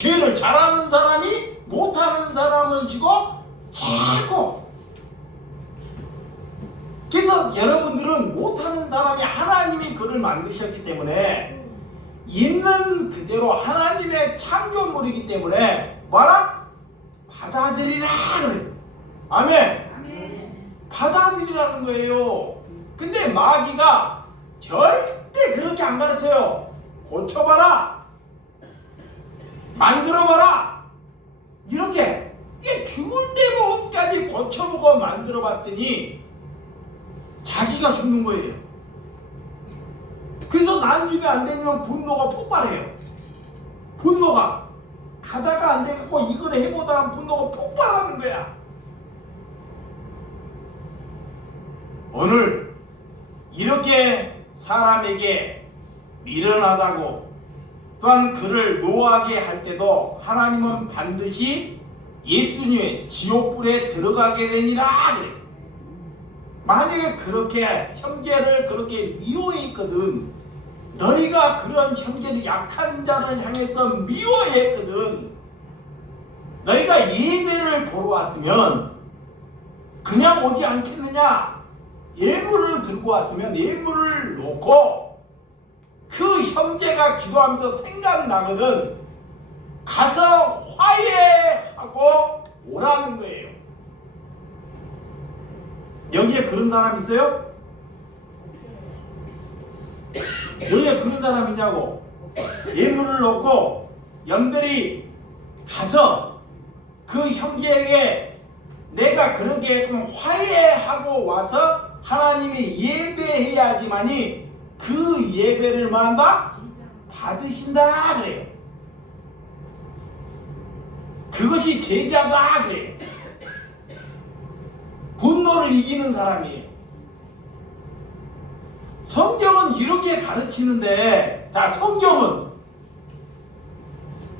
죄를 잘하는 사람이 못하는 사람을 지고 자꾸. 그래서 여러분들은 못하는 사람이 하나님이 그를 만드셨기 때문에 있는 그대로 하나님의 창조물이기 때문에 뭐라? 받아들이라. 아멘. 받아들이라는 거예요. 근데 마귀가 절대 그렇게 안 가르쳐요. 고쳐봐라, 만들어봐라, 이렇게 죽을 때까지 고쳐보고 만들어봤더니 자기가 죽는 거예요. 그래서 나중에 안 되면 분노가 폭발해요. 분노가 가다가 안 돼갖고 이걸 해보다 분노가 폭발하는 거야. 오늘 이렇게 사람에게 미련하다고 또한 그를 노하게 할 때도 하나님은 반드시 예수님의 지옥불에 들어가게 되니라 그래. 만약에 그렇게 형제를 그렇게 미워했거든, 너희가 그런 형제를 약한 자를 향해서 미워했거든, 너희가 예배를 보러 왔으면 그냥 오지 않겠느냐? 예물을 들고 왔으면 예물을 놓고 그 형제가 기도하면서 생각나거든 가서 화해하고 오라는 거예요. 여기에 그런 사람 있어요? 여기에 그런 사람 있냐고. 예물을 놓고 연별이 가서 그 형제에게 내가 그렇게 화해하고 와서 하나님이 예배해야지만이 그 예배를 뭐한다? 받으신다 그래요. 그것이 제자다 그래요. 분노를 이기는 사람이에요. 성경은 이렇게 가르치는데, 자, 성경은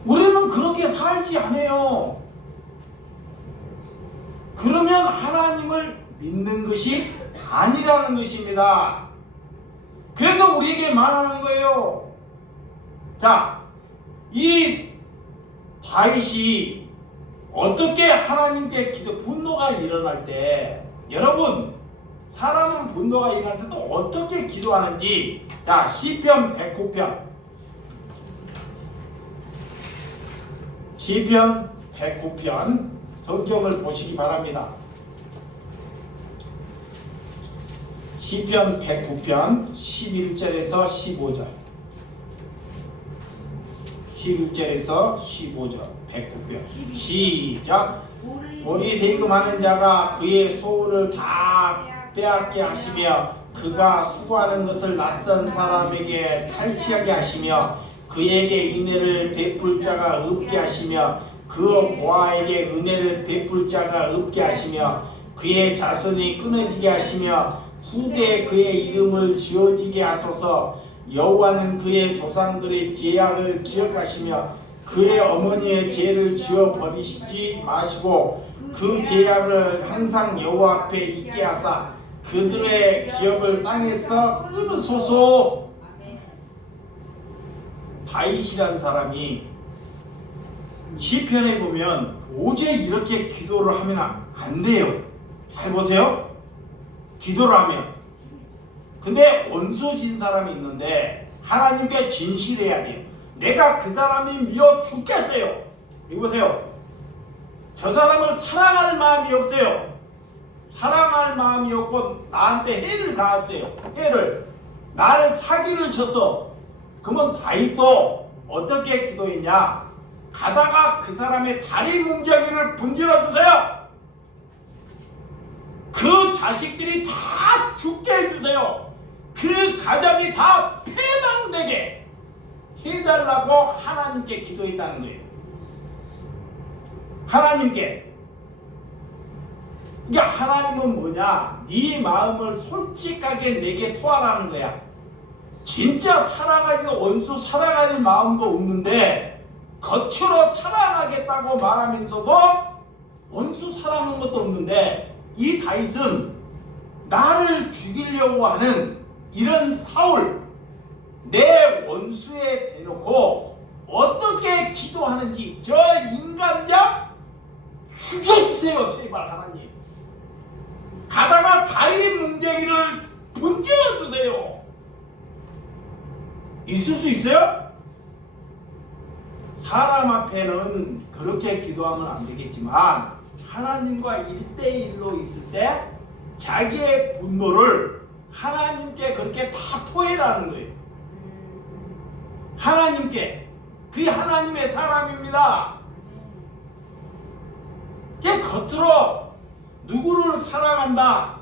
우리는 그렇게 살지 않아요. 그러면 하나님을 믿는 것이 아니라는 것입니다. 그래서 우리에게 말하는 거예요. 자, 이 다윗이 어떻게 하나님께 분노가 일어날 때, 여러분 사람은 분노가 일어날 때 또 어떻게 기도하는지, 자, 시편 109편, 시편 109편 성경을 보시기 바랍니다. 시편 109편 11절에서 15절, 11절에서 15절 109편 시작. 우리 대금하는 자가 그의 소울을 다 빼앗게 하시며 그가 수고하는 것을 낯선 사람에게 탈취하게 하시며 그에게 은혜를 베풀 자가 없게 하시며 그 고아에게 은혜를 베풀 자가 없게 하시며 그의 자손이 끊어지게 하시며 후대에 그의 이름을 지어지게 하소서. 여호와는 그의 조상들의 죄악을 기억하시며 그의 어머니의 죄를 지어 버리시지 마시고 그 죄악을 항상 여호와 앞에 있게 하사 그들의 기업을 땅에서 끊으소서. 다윗이라는 사람이 시편에 보면 도저히 이렇게 기도를 하면 안 돼요. 잘 보세요. 기도를 하면. 근데 원수진 사람이 있는데 하나님께 진실해야 돼요. 내가 그 사람이 미워 죽겠어요. 이보세요. 저 사람을 사랑할 마음이 없어요. 사랑할 마음이 없고 나한테 해를 가했어요. 해를. 나를 사기를 쳤어. 그러면 다윗도 어떻게 기도했냐? 가다가 그 사람의 다리 뭉텅이를 분질러 주세요. 그 자식들이 다 죽게 해주세요. 그 가정이 다 패망되게 해달라고 하나님께 기도했다는 거예요. 하나님께. 이게 하나님은 뭐냐? 네 마음을 솔직하게 내게 토하라는 거야. 진짜 사랑하지, 원수 사랑할 마음도 없는데 겉으로 사랑하겠다고 말하면서도 원수 사랑하는 것도 없는데, 이 다윗은 나를 죽이려고 하는 이런 사울, 내 원수에 대놓고 어떻게 기도하는지 저 인간장 죽여주세요 제발 하나님. 가다가 다리 뭉개기를 분쟁해주세요. 있을 수 있어요? 사람 앞에는 그렇게 기도하면 안 되겠지만 하나님과 1대1로 있을 때 자기의 분노를 하나님께 그렇게 다 토해라는 거예요. 하나님께. 그게 하나님의 사람입니다. 이게 겉으로 누구를 사랑한다,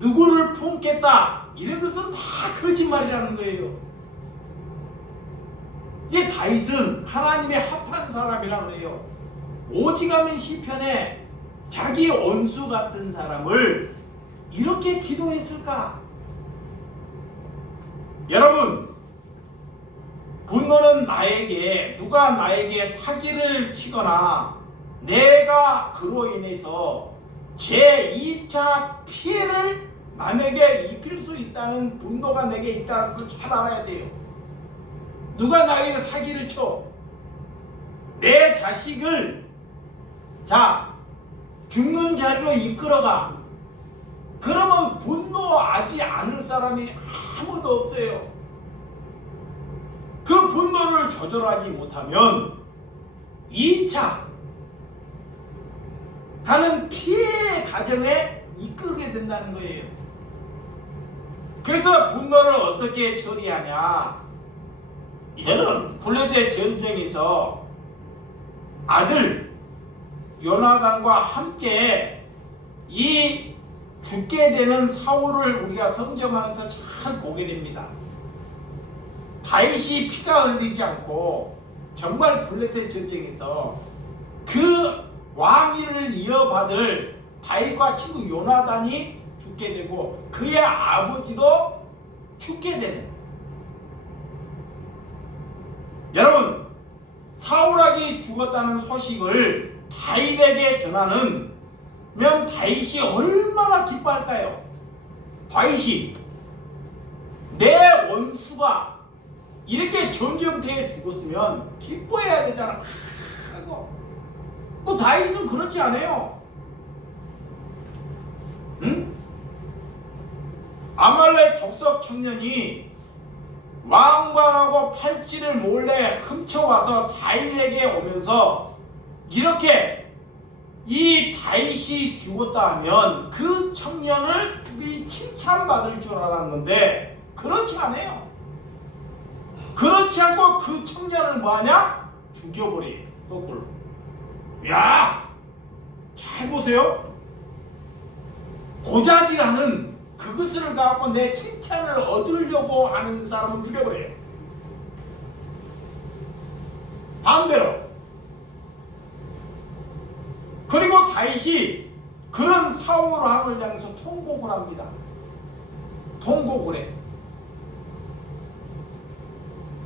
누구를 품겠다 이런 것은 다 거짓말이라는 거예요. 이게 다윗은 하나님의 합한 사람이라고 그래요. 오직하면 시편에 자기 원수 같은 사람을 이렇게 기도했을까? 여러분, 분노는 누가 나에게 사기를 치거나 내가 그로 인해서 제2차 피해를 남에게 입힐 수 있다는 분노가 내게 있다는 것을 잘 알아야 돼요. 누가 나에게 사기를 쳐, 내 자식을 죽는 자리로 이끌어가. 그러면 분노하지 않을 사람이 아무도 없어요. 그 분노를 조절하지 못하면 2차 다른 피해 가정에 이끌게 된다는 거예요. 그래서 분노를 어떻게 처리하냐? 이제는 블레셋 전쟁에서 아들 요나단과 함께 이 죽게 되는 사울을 우리가 성경 안에서 잘 보게 됩니다. 다윗이 피가 흘리지 않고 정말 블레셋 전쟁에서 그 왕위를 이어받을 다윗과 친구 요나단이 죽게 되고 그의 아버지도 죽게 되는. 여러분, 사울왕이 죽었다는 소식을 다윗에게 전하는 면 다윗이 얼마나 기뻐할까요? 다윗이 내 원수가 이렇게 전쟁터에 죽었으면 기뻐해야 되잖아. 또 다윗은 그렇지 않아요. 응? 아말렉 족속 청년이 왕관하고 팔찌를 몰래 훔쳐와서 다윗에게 오면서 이렇게 이 다윗이 죽었다 하면 그 청년을 칭찬받을 줄 알았는데 그렇지 않아요. 그렇지 않고 그 청년을 뭐하냐? 죽여버려. 거꾸로. 야! 잘 보세요. 고자질하는 그것을 갖고 내 칭찬을 얻으려고 하는 사람은 죽여버려요. 반대로. 그리고 다윗이 그런 사울왕을 향해서 통곡을 합니다. 통곡을 해.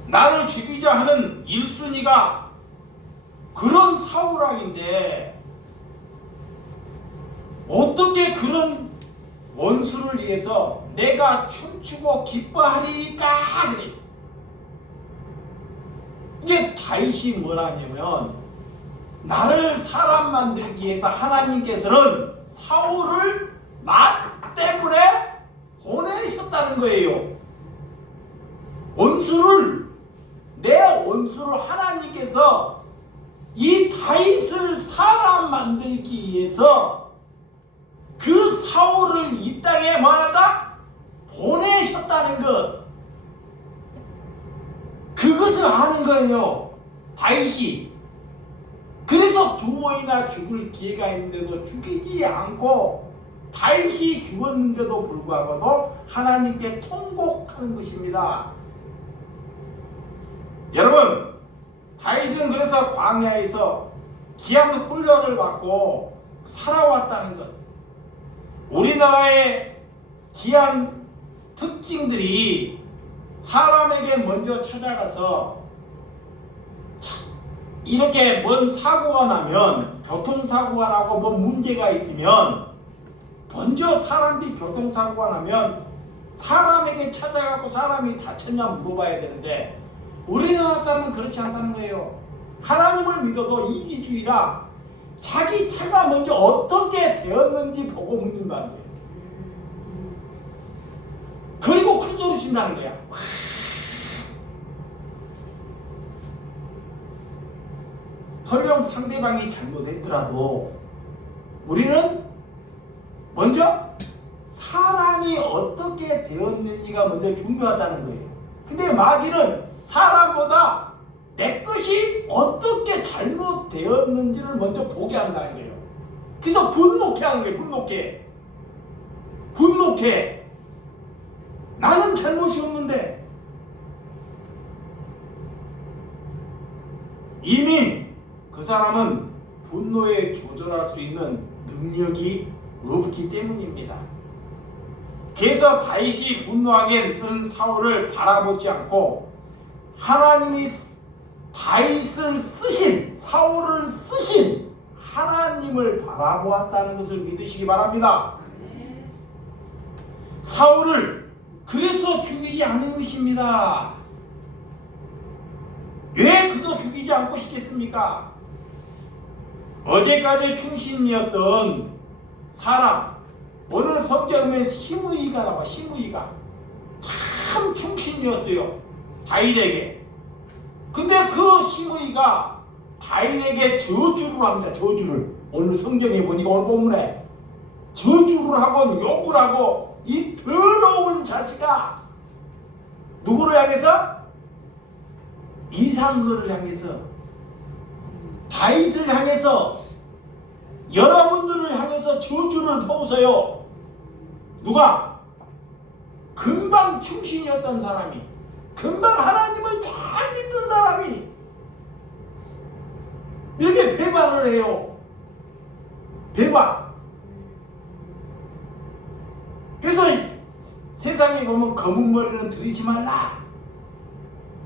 나를 죽이자 하는 1순위가 그런 사울왕인데 어떻게 그런 원수를 위해서 내가 춤추고 기뻐하리까 그래. 이게 다윗이 뭐라냐면 나를 사람 만들기 위해서 하나님께서는 사울을 나 때문에 보내셨다는 거예요. 내 원수를 하나님께서 이 다윗을 사람 만들기 위해서 그 사울을 이 땅에 뭐하다? 보내셨다는 것. 그것을 아는 거예요. 다윗이. 그래서 두 번이나 죽을 기회가 있는데도 죽이지 않고 다윗이 죽었는데도 불구하고도 하나님께 통곡하는 것입니다. 여러분, 다윗은 그래서 광야에서 귀한 훈련을 받고 살아왔다는 것. 우리나라의 귀한 특징들이 사람에게 먼저 찾아가서 이렇게 뭔 사고가 나면, 교통사고가 나고 뭐 문제가 있으면 먼저 사람들이 교통사고가 나면 사람에게 찾아가고 사람이 다쳤냐 물어봐야 되는데 우리나라 사람은 그렇지 않다는 거예요. 하나님을 믿어도 이기주의라 자기 차가 먼저 어떻게 되었는지 보고 묻는다는 거예요. 그리고 큰 소리 친다는 거야. 설령 상대방이 잘못했더라도 우리는 먼저 사람이 어떻게 되었는지가 먼저 중요하다는 거예요. 근데 마귀는 사람보다 내 것이 어떻게 잘못되었는지를 먼저 보게 한다는 거예요. 그래서 분노케 하는 거예요. 분노케. 나는 잘못이 없는데. 이미 그 사람은 분노에 조절할 수 있는 능력이 없기 때문입니다. 그래서 다윗이 분노하게는 사울을 바라보지 않고 하나님이 다윗을 쓰신, 사울을 쓰신 하나님을 바라보았다는 것을 믿으시기 바랍니다. 사울을 그래서 죽이지 않은 것입니다. 왜 그도 죽이지 않고 싶겠습니까? 어제까지 충신이었던 사람, 오늘 성경에 시므이가 나와. 시므이가 참 충신이었어요, 다윗에게. 근데 그 시므이가 다윗에게 저주를 합니다. 저주를. 오늘 성경에 보니까 오늘 본문에 저주를 하고 욕을 하고, 이 더러운 자식아, 누구를 향해서? 이상거를 향해서, 다윗을 향해서, 여러분들을 향해서 저주를 퍼부어요. 누가? 금방 충신이었던 사람이, 금방 하나님을 잘 믿던 사람이 이렇게 배반을 해요. 배반. 그래서 세상에 보면 검은 머리는 들이지 말라.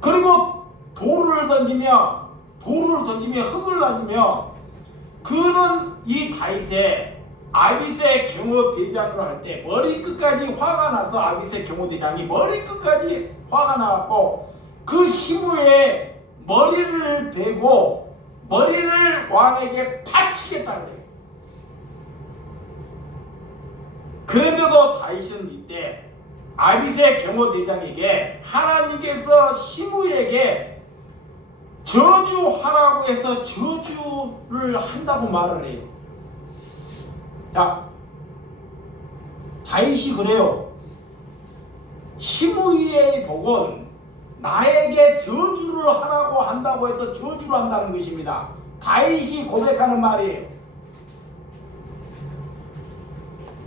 그리고 돌을 던지며 흙을 던지며, 그는 이 다윗의 아빗의 경호대장으로 할 때 머리끝까지 화가 나서, 아빗의 경호대장이 머리끝까지 화가 나고 그 시므의 머리를 베고 머리를 왕에게 바치겠다는 거예요. 그런데도 다윗은 이때 아빗의 경호대장에게 하나님께서 시므에게 저주하라고 해서 저주를 한다고 말을 해요. 자, 다윗이 그래요. 시므이의 복은 나에게 저주를 하라고 한다고 해서 저주를 한다는 것입니다. 다윗이 고백하는 말이에요.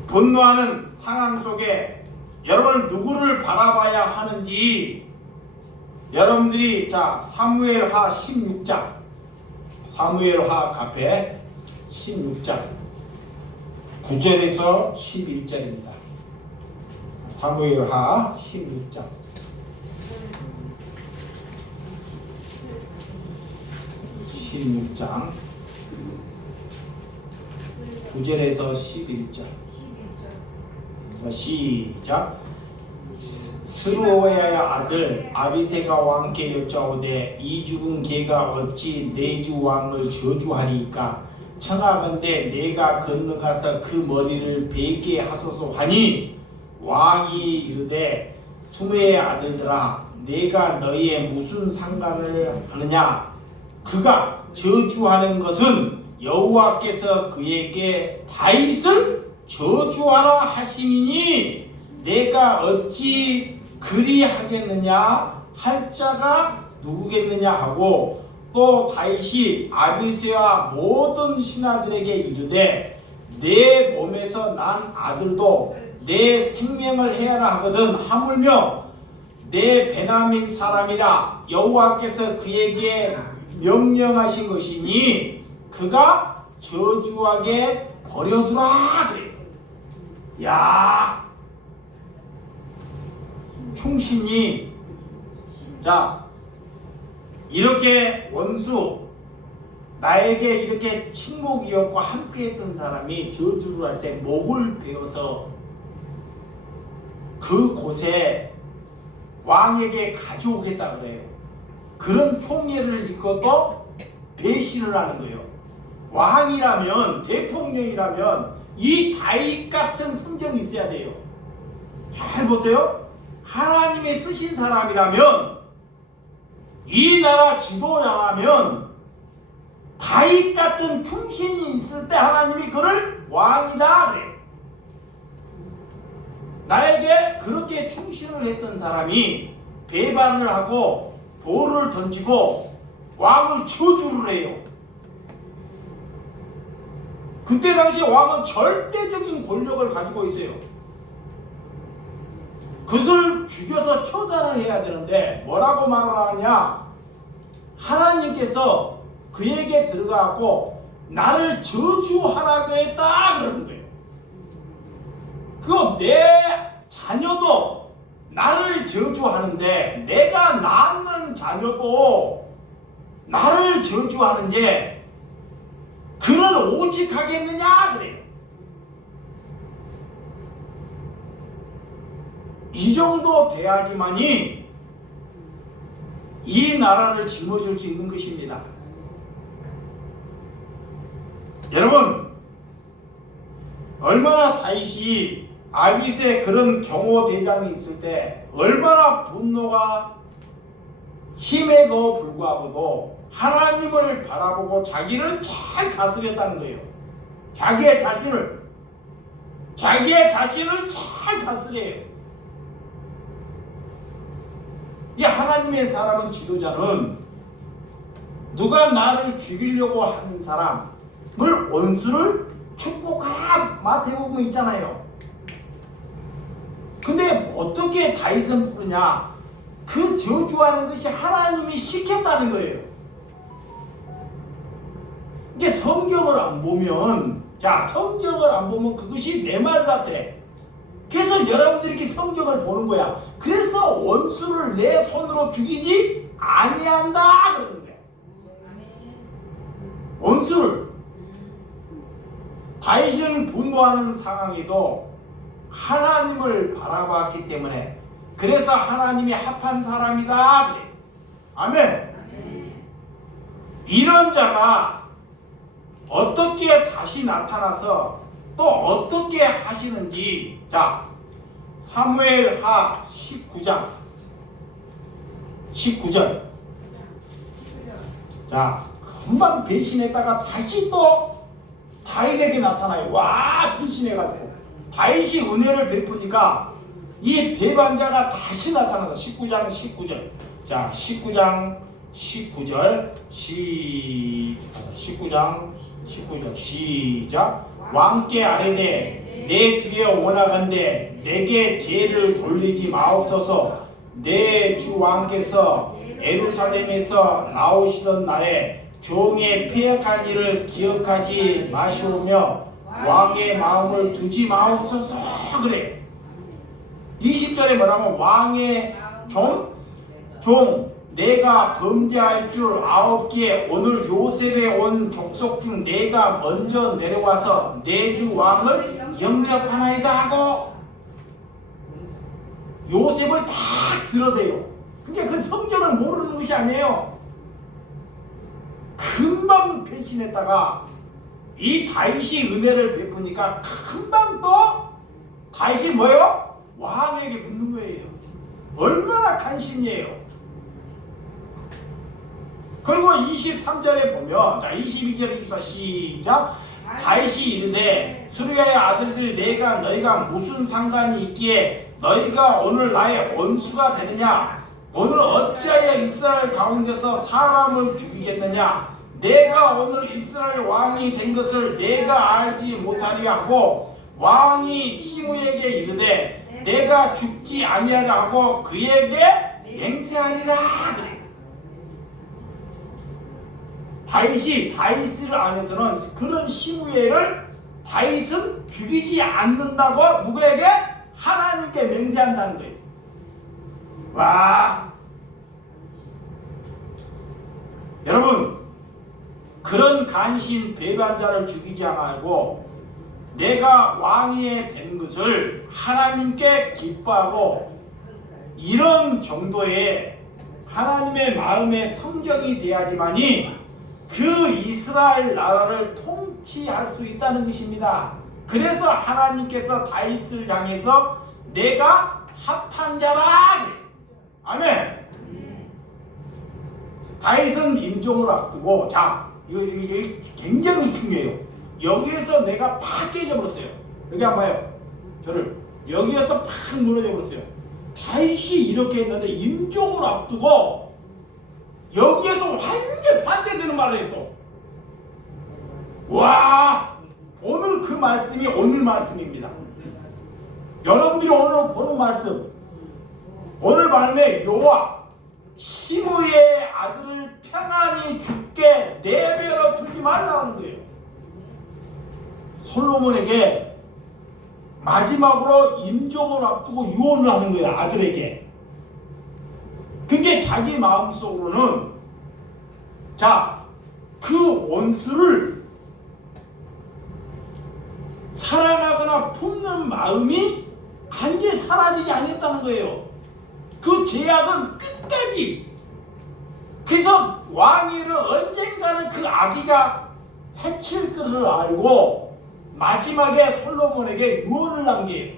분노하는 상황 속에 여러분 누구를 바라봐야 하는지, 여러분들이 사무엘하 16장, 사무엘하 카페 16장 9절에서 11절입니다. 사무엘하 16장 9절에서 11절. 자, 시작. 스루야의 아들 아비새가 왕께 여짜오되 이 죽은 개가 어찌 내 주 왕을 저주하리이까? 청하건대 내가 건너가서 그 머리를 베게 하소서 하니, 왕이 이르되 수메의 아들들아, 내가 너희의 무슨 상관을 하느냐? 그가 저주하는 것은 여호와께서 그에게 다윗을 저주하라 하심이니 내가 어찌 그리하겠느냐 할 자가 누구겠느냐 하고, 또 다윗이 아비새와 모든 신하들에게 이르되 내 몸에서 난 아들도 내 생명을 해하라 하거든 하물며 내 베냐민 사람이라 여호와께서 그에게 명령하신 것이니 그가 저주하게 버려두라 그래요. 야, 충신이, 이렇게 원수, 나에게 이렇게 친목이었고 함께했던 사람이 저주를 할 때 목을 베어서 그 곳에 왕에게 가져오겠다 그래요. 그런 총애를 입고도 배신을 하는 거예요. 왕이라면, 대통령이라면 이 다윗 같은 성정이 있어야 돼요. 잘 보세요. 하나님의 쓰신 사람이라면, 이 나라 지도자라면 다윗 같은 충신이 있을 때 하나님이 그를 왕이다 그래요. 나에게 그렇게 충신을 했던 사람이 배반을 하고 돌을 던지고 왕을 저주를 해요. 그때 당시 왕은 절대적인 권력을 가지고 있어요. 그것을 죽여서 처단을 해야 되는데 뭐라고 말을 하느냐? 하나님께서 그에게 들어가고 나를 저주하라고 했다 그러는 거예요. 그거 내 자녀도 나를 저주하는데, 내가 낳는 자녀도 나를 저주하는데 그를 오직하겠느냐 그래요. 이 정도 돼야지만이 이 나라를 짊어질 수 있는 것입니다. 여러분, 얼마나 다윗이 아빗의 그런 경호대장이 있을 때 얼마나 분노가 심해도 불구하고도 하나님을 바라보고 자기를 잘 다스렸다는 거예요. 자기의 자신을 잘 다스려요. 이 하나님의 사람은, 지도자는 누가 나를 죽이려고 하는 사람을 원수를 축복하라, 마태복음 있잖아요. 근데 어떻게 다윗은 부르냐? 그 저주하는 것이 하나님이 시켰다는 거예요. 이게 성경을 안 보면, 성경을 안 보면 그것이 내 말 같아. 그래서 여러분들이 이렇게 성경을 보는 거야. 그래서 원수를 내 손으로 죽이지 아니한다 그러는 거야. 원수를. 다윗은 분노하는 상황에도 하나님을 바라봤기 때문에, 그래서 하나님이 합한 사람이다 그래. 아멘. 이런 자가 어떻게 다시 나타나서 또 어떻게 하시는지, 자, 사무엘하 19장 19절. 자, 금방 배신했다가 다시 또 다윗에게 나타나요. 와, 배신해가지고 다윗이 은혜를 베푸니까 이 배반자가 다시 나타나서 19장 19절. 자, 19장 19절 19장 19절 시작. 왕께 아뢰되 내 뒤에 오나간데 내게 죄를 돌리지 마옵소서. 내 주 왕께서 예루살렘에서 나오시던 날에 종의 패역한 일을 기억하지 마시오며 왕의 마음을 두지 마옵소서 그래. 20절에 뭐라면 왕의 종 내가 범죄할 줄 아옵기에 오늘 요셉에 온 족속 중 내가 먼저 내려와서 내 주 왕을 영접하나이다 하고 요셉을 다 들어대요. 그러니까 그 성경을 모르는 것이 아니에요. 금방 배신했다가 이 다윗이 은혜를 베푸니까 금방 또 다윗이 뭐예요? 왕에게 묻는 거예요. 얼마나 간신이에요. 그리고 23절에 보면, 자, 22절 24 시작. 다윗이 이르되 수르야의 아들들 너희가 무슨 상관이 있기에 너희가 오늘 나의 원수가 되느냐? 오늘 어찌하여 이스라엘 가운데서 사람을 죽이겠느냐? 내가 오늘 이스라엘 왕이 된 것을 내가 알지 못하리 하고 왕이 시므에게 이르되 내가 죽지 아니하라 하고 그에게 맹세하리라 그래. 다윗을 안에서는 그런 시므엘을 다윗은 죽이지 않는다고 누구에게? 하나님께 맹세한다는 거예요. 와, 여러분, 그런 간신 배반자를 죽이지 말고 내가 왕위에 되는 것을 하나님께 기뻐하고 이런 정도의 하나님의 마음의 성경이 돼야지만이 그 이스라엘 나라를 통치할 수 있다는 것입니다. 그래서 하나님께서 다윗을 향해서 내가 합한 자라. 아멘. 다윗은 임종을 앞두고, 자, 이거 굉장히 중요해요. 여기에서 내가 팍 깨져버렸어요. 여기 한번 봐요. 저를 여기에서 팍 무너져버렸어요. 다윗이 이렇게 했는데 임종을 앞두고 여기에서 완전 반대되는 말을 했어. 와, 오늘 그 말씀이 오늘 말씀입니다. 여러분들이 오늘 보는 말씀, 오늘 말씀에 요압 시므이의 아들을 평안히 죽게 내버려 두지 말라는 거예요. 솔로몬에게 마지막으로 임종을 앞두고 유언을 하는 거예요. 아들에게. 그게 자기 마음속으로는, 자, 그 원수를 사랑하거나 품는 마음이 한데 사라지지 않았다는 거예요. 그 죄악은 끝까지. 그래서 왕위를 언젠가는 그 아기가 해칠 것을 알고 마지막에 솔로몬에게 유언을 남겨요.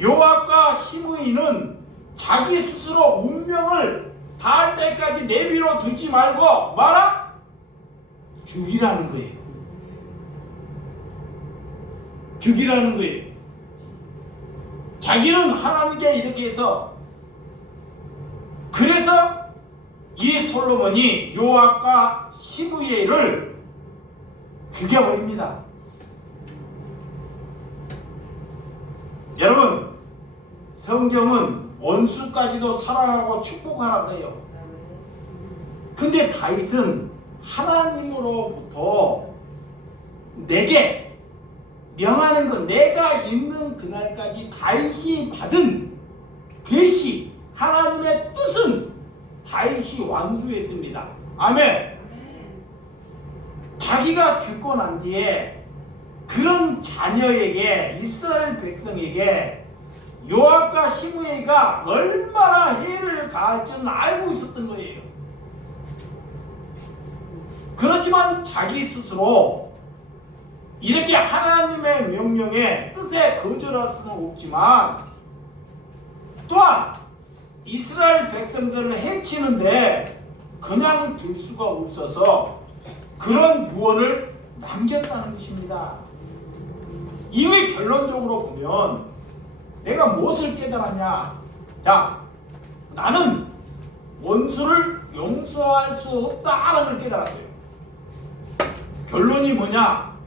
요압과 시므이는 자기 스스로 운명을 닿을 때까지 내버려 두지 말고 말아 죽이라는 거예요. 죽이라는 거예요. 자기는 하나님께 이렇게 해서, 그래서 이 솔로몬이 요압과 시므이를 죽여버립니다. 여러분, 성경은 원수까지도 사랑하고 축복하라 그래요. 근데 다윗은 하나님으로부터 내게 명하는 것, 내가 있는 그날까지 다윗이 받은 계시, 하나님의 뜻은 다윗이 완수했습니다. 아멘. 자기가 죽고 난 뒤에 그런 자녀에게, 이스라엘 백성에게 요압과 시므이가 얼마나 해를 가할 줄은 알고 있었던 거예요. 그렇지만 자기 스스로 이렇게 하나님의 명령에 뜻에 거절할 수는 없지만, 또한 이스라엘 백성들을 해치는데 그냥 둘 수가 없어서 그런 유언을 남겼다는 것입니다. 이게 결론적으로 보면 내가 무엇을 깨달았냐? 자, 나는 원수를 용서할 수 없다라는 걸 깨달았어요. 결론이 뭐냐?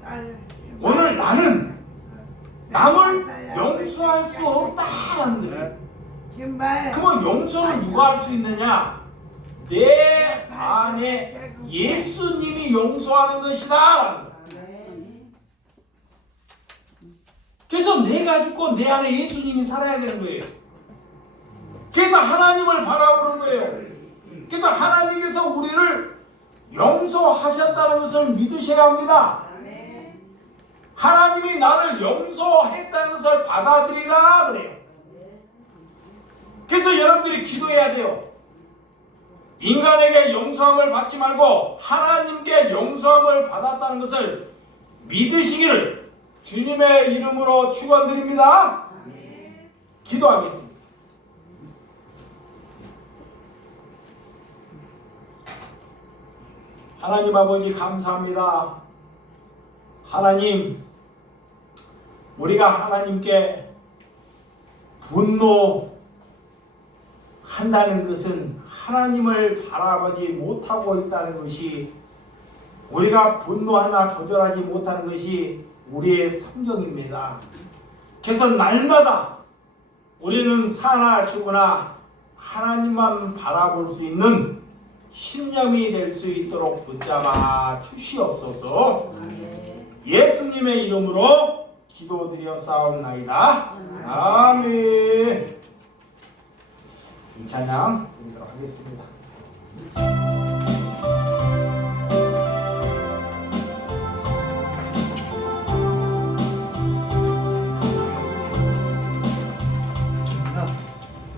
오늘 나는 남을 용서할 수 없다라는 것이에요. 그러면 용서를 누가 할 수 있느냐? 내 안에 예수님이 용서하는 것이다. 그래서 내가 죽고 내 안에 예수님이 살아야 되는 거예요. 그래서 하나님을 바라보는 거예요. 그래서 하나님께서 우리를 용서하셨다는 것을 믿으셔야 합니다. 하나님이 나를 용서했다는 것을 받아들이라 그래요. 그래서 여러분들이 기도해야 돼요. 인간에게 용서함을 받지 말고 하나님께 용서함을 받았다는 것을 믿으시기를 주님의 이름으로 축원드립니다. 기도하겠습니다. 하나님 아버지 감사합니다. 하나님, 우리가 하나님께 분노한다는 것은 하나님을 바라보지 못하고 있다는 것이, 우리가 분노하나 조절하지 못하는 것이 우리의 성경입니다. 그래서 날마다 우리는 사나 죽으나 하나님만 바라볼 수 있는 신념이 될 수 있도록 붙잡아 주시옵소서. 예수님의 이름으로 기도드렸사옵나이다. 아멘. 이 찬양 드리도록 하겠습니다.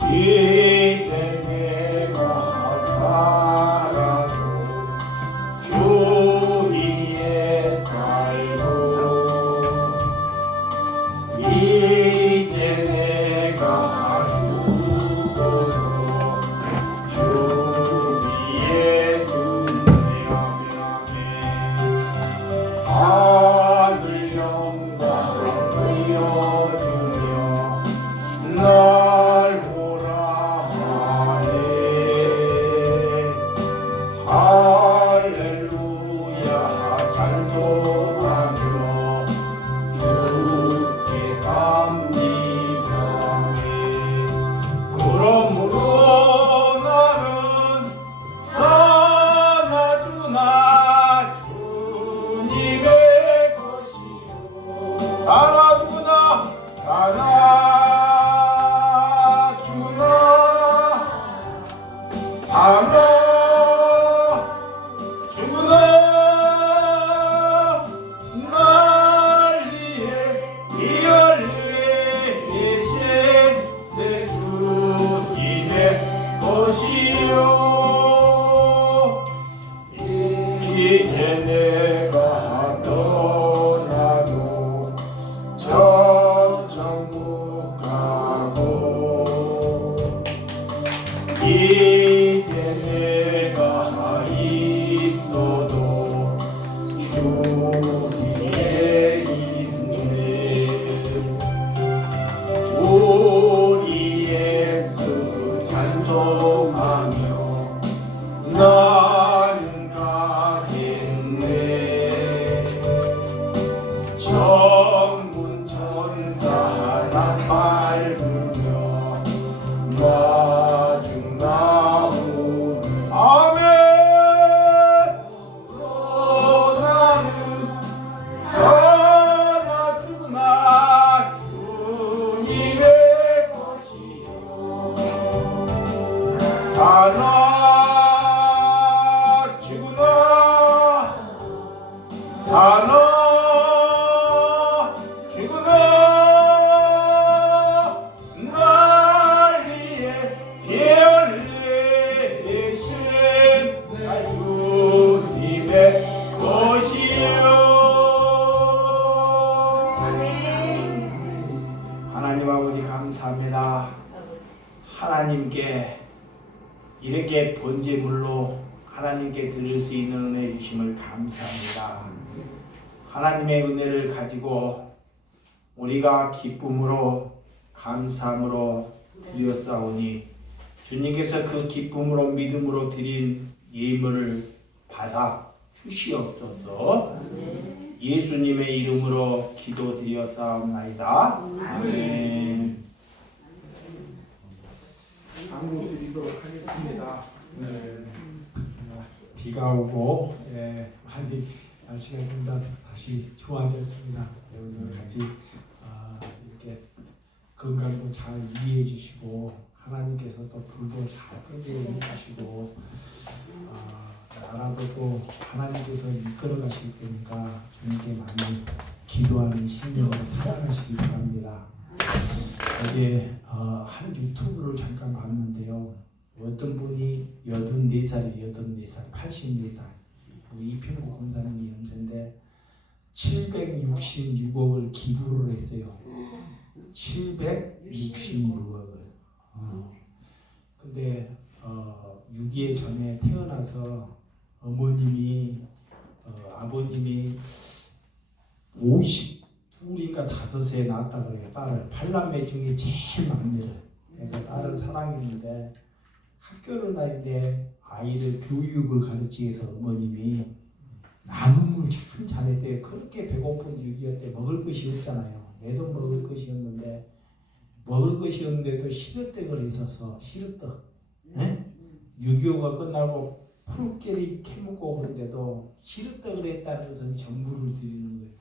이제 이제 내가 떠나도 점점 못 가고 이제 내가 있어도 주 뒤에 있네 우리 예수 찬송하며 나는 가겠네 정군 천사 난 밟으며 마중 나오네 아멘 나는 살아 죽으나 주님의 것이요 살아 살아 죽으나 날 위해 별 내신 주님의 것이요 하나님 아버지 감사합니다. 하나님께 이렇게 번제물로 하나님께 드릴 수 있는 은혜 주심을 감사합니다. 하나님의 은혜를 가지고 우리가 기쁨으로 감사함으로 드렸사오니 주님께서 그 기쁨으로 믿음으로 드린 예물을 받아 주시옵소서. 예수님의 이름으로 기도드렸사옵나이다. 아멘. 방문 드리도록 하겠습니다. 비가 오고 많이 날씨가 좀 더 다시 좋아졌습니다. 오늘 같이 이렇게 건강도 잘 유의해 주시고 하나님께서 또 불도 잘 끄게 해주시고 나라도 또 하나님께서 이끌어 가실 거니까 주님께 많이 기도하는 심령으로 살아가시기 바랍니다. 어제 한 유튜브를 잠깐 봤는데요. 어떤 분이 84살이에요. 84살 우리 이평구 권사님이 연세인데 766억을 기부를 했어요. 766억을. 근데 6.25 전에 태어나서 어머님이 아버님이 52인가 5에 낳았다 그래요. 딸을 8남매 중에 제일 막내를. 그래서 딸을 사랑했는데 학교를 다닐 때 아이를 교육을 가르치기 위해서 어머님이 나눔을 참 잘했대요. 그렇게 배고픈 6.25 때 먹을 것이 없잖아요. 내도 먹을 것이 없는데 먹을 것이 없는데도 시루떡을 있어서 시루떡 6.25가 끝나고 푸르깨리 캐먹고 그런데도 시루떡을 했다는 것은 전부를 드리는 거예요.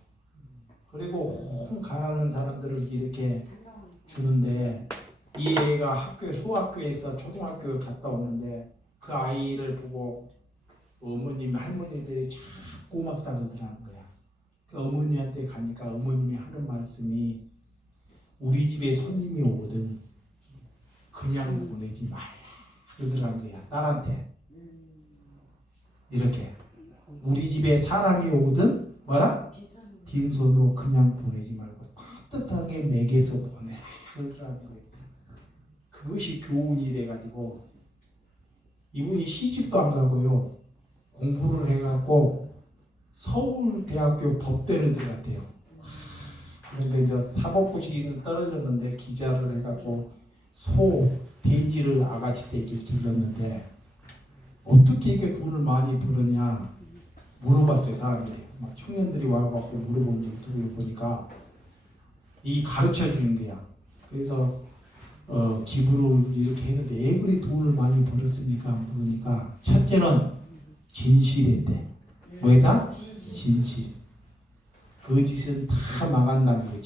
그리고 온 가난한 사람들을 이렇게 주는데 이 애가 학교에 소학교에서 초등학교에 갔다 오는데 그 아이를 보고 어머님 할머니들이 참 고맙다 그러더라는 거야. 그 어머니한테 가니까 어머님이 하는 말씀이 우리 집에 손님이 오거든 그냥 보내지 말라 그러더라는 거야. 딸한테 이렇게 우리 집에 사람이 오거든 뭐라? 빈손으로 그냥 보내지 말고 따뜻하게 먹여서 보내라 그러더라는 거야. 그것이 교훈이 돼가지고 이분이 시집도 안 가고요. 공부를 해갖고 서울대학교 법대를 들어갔대요. 그런데 이제 사법고시는 떨어졌는데 기자를 해갖고 돼지를 아가씨 때 이렇게 길렀는데 어떻게 이렇게 돈을 많이 벌었냐 물어봤어요. 사람들이 막 청년들이 와갖고 물어본 게 유튜브에 보니까 이 가르쳐 주는 거야. 그래서 기부를 이렇게 했는데 왜 그리 돈을 많이 벌었습니까? 물으니까 첫째는 진실했대. 뭐다? 진실. 거짓은 다 망한다는 거예요.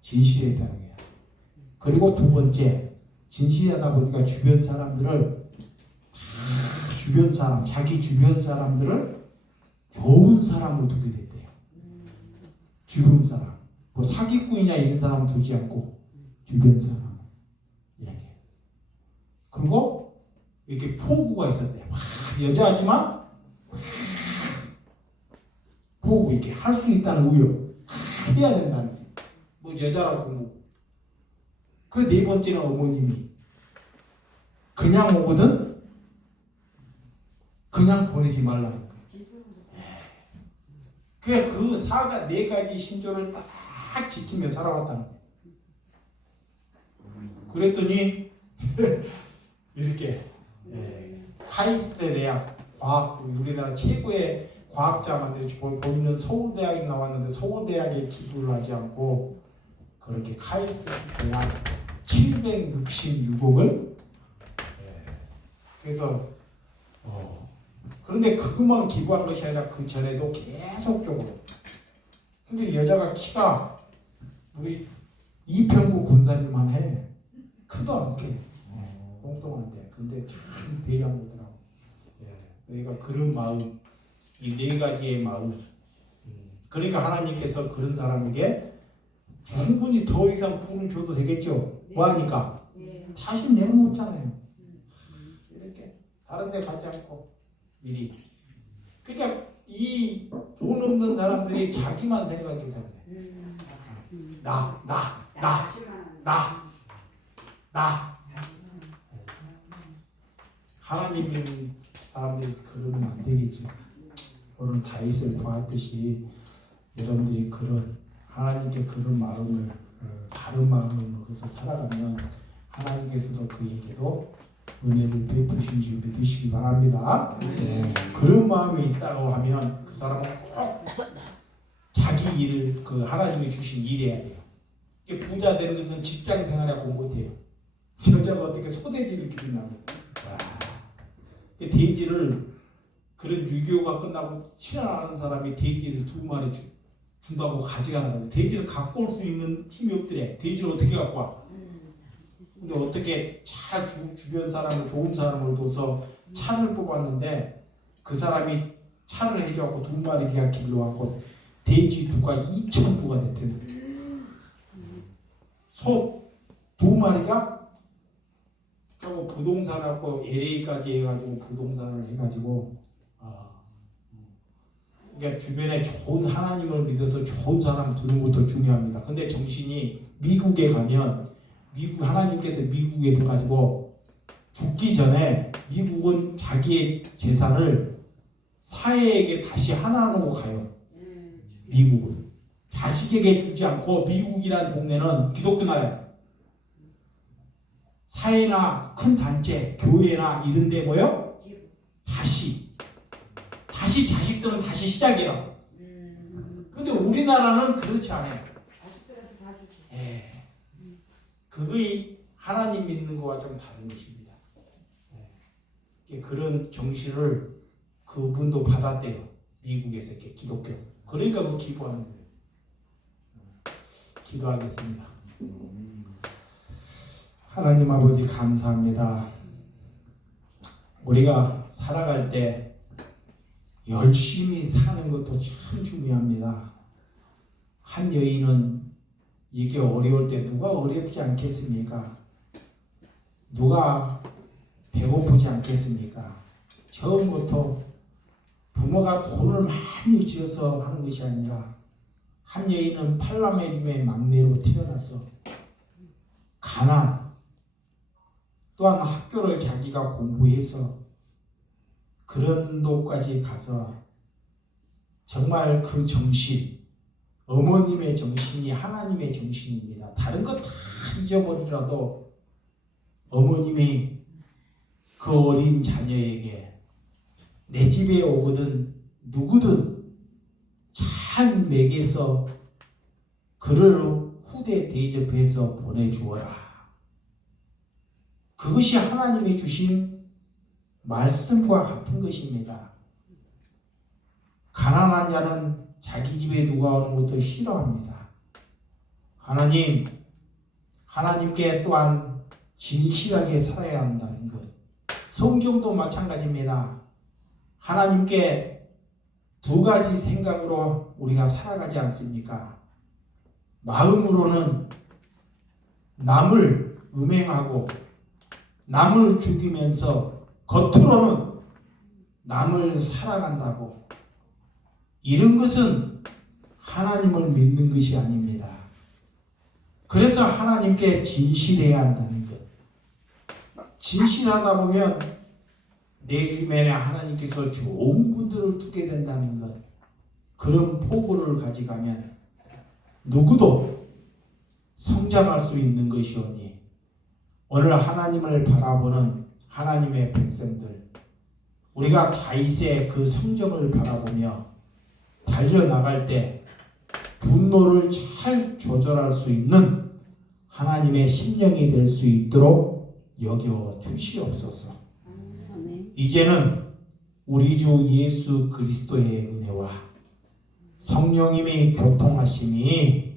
진실했다는 거야. 그리고 두 번째 진실하다 보니까 자기 주변 사람들을 좋은 사람으로 두게 됐대요. 주변 사람. 뭐 사기꾼이냐 이런 사람은 두지 않고 주변 사람 이렇게. 그리고 이렇게 포구가 있었대요. 여자지만 보고 이렇게 할 수 있다는 의욕, 해야 된다는 게. 뭐 여자라고 공부. 그 네 번째는 어머님이 그냥 오거든 그냥 보내지 말라는 거예요. 그 사가 네 가지 신조를 딱 지키며 살아왔다는 거예요. 그랬더니 이렇게 카이스트 대학 과학 우리나라 최고의 과학자만들이 본인은 서울대학에 나왔는데 서울대학에 기부를 하지 않고 그렇게 카이스트 대학 766억을 그래서 그런데 그것만 기부한 것이 아니라 그 전에도 계속적으로 근데 여자가 키가 우리 이평구 권사님만 해 크도 않게 똥똥한데 근데 참 대장부더라고. 그러니까 그런 마음 이 네 가지의 마음 그러니까 하나님께서 그런 사람에게 충분히 더 이상 부를 줘도 되겠죠. 뭐하니까 다시 내려놓잖아요. 이렇게 다른 데 가지 않고 미리 그러니까 이 돈 없는 사람들이 자기만 생각해서 그래. 나 하나님 믿는 사람들이 그러면 안 되겠죠. 오늘 다윗을 보았듯이 여러분들이 그런 하나님께 그런 마음을 다른 마음을 먹어서 살아가면 하나님께서도 그에게도 은혜를 베푸신지 믿으시기 바랍니다. 그런 마음이 있다고 하면 그 사람은 꼭 자기 일을 그 하나님이 주신 일 해야 돼요. 부자 되는 것은 직장 생활하고 못해요. 여자가 어떻게 소돼지를 기르냐고. 돼지를 그런 유교가 끝나고 친환하는 사람이 돼지를 2마리 준다고 가져가는 거예요. 돼지를 갖고 올 수 있는 힘이 없더래. 돼지를 어떻게 갖고 와? 근데 어떻게 잘 주변 사람을 좋은 사람을 둬서 차를 뽑았는데 그 사람이 차를 해줘갖고 2마리 그냥 길러갖고 돼지 두가 2,000부가 됐대요. 소 2마리가 그리고 부동산하고 LA까지 해가지고 부동산을 해가지고 그러니까 주변에 좋은 하나님을 믿어서 좋은 사람 두는 것도 중요합니다. 근데 정신이 미국에 가면 미국 하나님께서 미국에 들어가지고 죽기 전에 미국은 자기의 재산을 사회에게 다시 하나로 가요. 미국은 자식에게 주지 않고 미국이라는 동네는 기독교 나라예요. 사회나 큰 단체, 교회나 이런 데 뭐요? 다시 자식들은 다시 시작이라고. 근데 우리나라는 그렇지 않아요. 그거이 하나님 믿는 거와 좀 다른 것입니다. 그런 정신을 그분도 받았대요. 미국에서 이렇게 기독교. 그러니까 그 기부하는 거예요. 기도하겠습니다. 하나님 아버지 감사합니다. 우리가 살아갈 때 열심히 사는 것도 참 중요합니다. 한 여인은 이게 어려울 때 누가 어렵지 않겠습니까? 누가 배고프지 않겠습니까? 처음부터 부모가 돈을 많이 지어서 하는 것이 아니라 한 여인은 팔남매 중에 막내로 태어나서 가난 또한 학교를 자기가 공부해서 그런 도까지 가서 정말 그 정신 어머님의 정신이 하나님의 정신입니다. 다른 거 다 잊어버리더라도 어머님이 그 어린 자녀에게 내 집에 오거든 누구든 잘 먹여서 그를 후대 대접해서 보내주어라. 그것이 하나님이 주신 말씀과 같은 것입니다. 가난한 자는 자기 집에 누가 오는 것도 싫어합니다. 하나님, 하나님께 또한 진실하게 살아야 한다는 것. 성경도 마찬가지입니다. 하나님께 2가지 생각으로 우리가 살아가지 않습니까? 마음으로는 남을 음행하고 남을 죽이면서 겉으로는 남을 사랑한다고 이런 것은 하나님을 믿는 것이 아닙니다. 그래서 하나님께 진실해야 한다는 것. 진실하다 보면 내 주변에 하나님께서 좋은 분들을 두게 된다는 것. 그런 포부를 가져가면 누구도 성장할 수 있는 것이오니 오늘 하나님을 바라보는 하나님의 백성들, 우리가 다윗의 그 성정을 바라보며 달려나갈 때 분노를 잘 조절할 수 있는 하나님의 심령이 될 수 있도록 여겨 주시옵소서. 이제는 우리 주 예수 그리스도의 은혜와 성령님의 교통하심이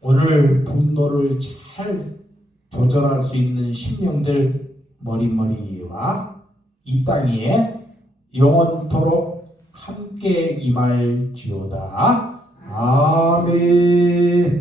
오늘 분노를 잘 조절할 수 있는 심령들 머리머리와 이 땅 위에 영원토록 함께 임할지어다. 아멘.